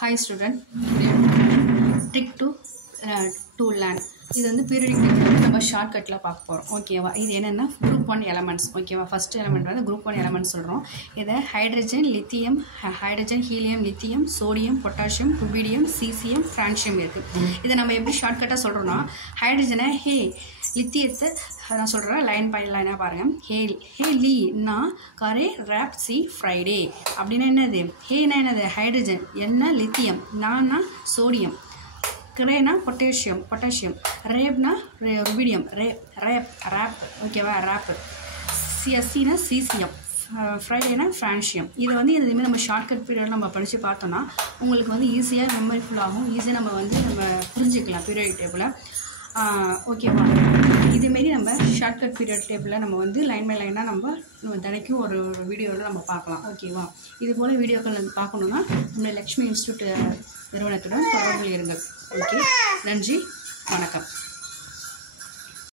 Hi student, trick to learn. இது வந்து periodic table நம்ம ஷார்ட்கட்ல பார்க்க போறோம். ஓகேவா? இது என்னன்னா group 1 elements. ஓகேவா? ஃபர்ஸ்ட் எலிமெண்ட் வந்து group 1 elements சொல்றோம். இத hydrogen, lithium, helium, lithium, sodium, potassium, rubidium, caesium, francium இருக்கு. இத நம்ம எப்படி ஷார்ட்கட்டா சொல்றோம்னா ஹைட்ரஜனை லித்தியத்தை நான் சொல்றேன் லைன் பை லைனா பாருங்க. ஹே லீ நா கரே ராப் சி ஃப்ரைடே அப்படின்னா என்னது? ஹேனா என்னது? ஹைட்ரஜன், என்ன லித்தியம், நானா சோடியம், கிரேனா பொட்டாசியம், ரேப்னா ருபீடியம், ரேப் ஓகேவா? ரேப், சிஎஸ்சினா சீசியம், ஃப்ரைடேனா ஃப்ரான்சியம். இதை வந்து இதுவுமே நம்ம ஷார்ட்கட் பீரியட் நம்ம படித்து பார்த்தோம்னா உங்களுக்கு வந்து ஈஸியாக மெமரிஃபுல் ஆகும், ஈஸியாக நம்ம புரிஞ்சுக்கலாம் பீரியாடிக் டேபிளை. ஓகேவா? இதுமாரி நம்ம ஷார்ட்கட் பீரியட் டேபிளில் நம்ம வந்து லைன் பை லைனாக நம்ம தினைக்கும் ஒரு வீடியோவில் நம்ம பார்க்கலாம். ஓகேவா? இது போல் வீடியோக்கள் பார்க்கணுன்னா நம்ம லக்ஷ்மி இன்ஸ்டியூட் நிறுவனத்துடன் தொடர்பில் இருங்கள். ஓகே, நன்றி, வணக்கம்.